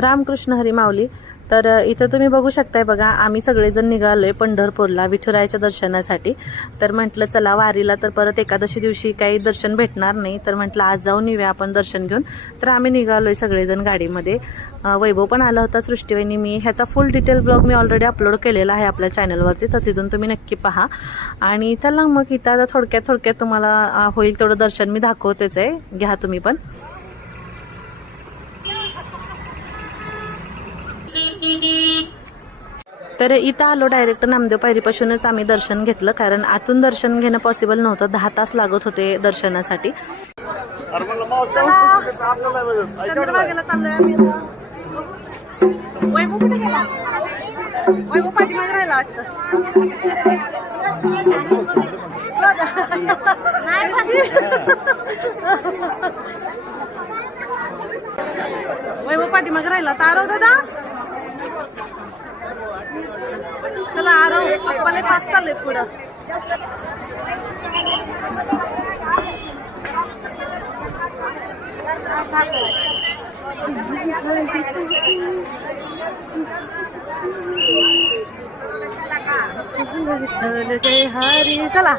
रामकृष्ण हरी माऊली. तर इथं तुम्ही बघू शकताय बघा, आम्ही सगळेजण निघालोय पंढरपूरला विठुरायाच्या दर्शनासाठी. तर म्हटलं चला वारीला तर परत एकादशी दिवशी काही दर्शन भेटणार नाही, तर म्हटलं आज जाऊन येऊया आपण दर्शन घेऊन. तर आम्ही निघालोय सगळेजण गाडीमध्ये. वैभव पण आला होता, सृष्टीवहिनी, मी. ह्याचा फुल डिटेल ब्लॉग मी ऑलरेडी अपलोड केलेला आहे आपल्या चॅनलवरती, तर तिथून तुम्ही नक्की पहा. आणि चला मग इथं आता थोडक्यात तुम्हाला होईल तेवढं दर्शन मी दाखवतेच आहे, घ्या तुम्ही पण. तर इथं आलो डायरेक्ट नामदेव पायरीपासूनच आम्ही दर्शन घेतलं, कारण आतून दर्शन घेणं पॉसिबल नव्हतं, 10 तास लागत होते दर्शनासाठी. चंद्रभागेला चाललोय आम्ही. वैभव कुठे गेला? वैभव पाठीमागे राहिला वाटतं. वैभव पाठीमागे राहिला. तारव दादा, चला आरव, पप्पाला फास्ट चाललेत पुढं. जय हरी, चला.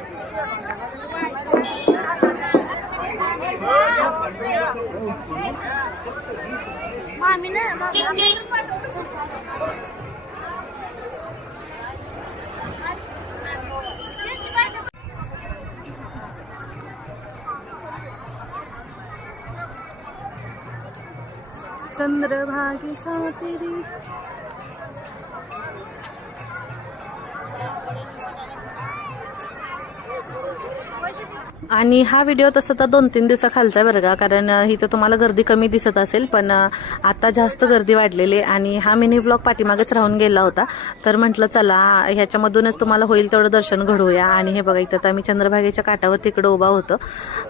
चंद्रभागेच्या तीरी आणि हा व्हिडिओ तसं तर 2-3 दिवसाखालचा बरं का, कारण इथं तुम्हाला गर्दी कमी दिसत असेल, पण आता जास्त गर्दी वाढलेली आहे. आणि हा मिनी व्लॉग पाठीमागेच राहून गेला होता, तर म्हटलं चला ह्याच्यामधूनच तुम्हाला होईल तेवढं दर्शन घडवूया. आणि हे बघा, इथं तर आम्ही चंद्रभागेच्या काठावर तिकडं उभा होतो.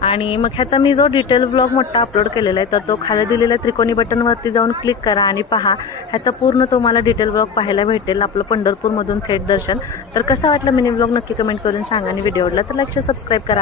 आणि मग ह्याचा मी जो डिटेल व्लॉग मोठा अपलोड केलेला आहे, तर तो खाली दिलेल्या त्रिकोणी बटनवरती जाऊन क्लिक करा आणि पहा. ह्याचा पूर्ण तुम्हाला डिटेल व्लॉग पाहायला भेटेल, आपलं पंढरपूरमधून थेट दर्शन. तर कसा वाटलं मिनी व्लॉग नक्की कमेंट करून सांगा, आणि व्हिडिओ आवडला तर लाईक, शेअर, सबस्क्राईब करा.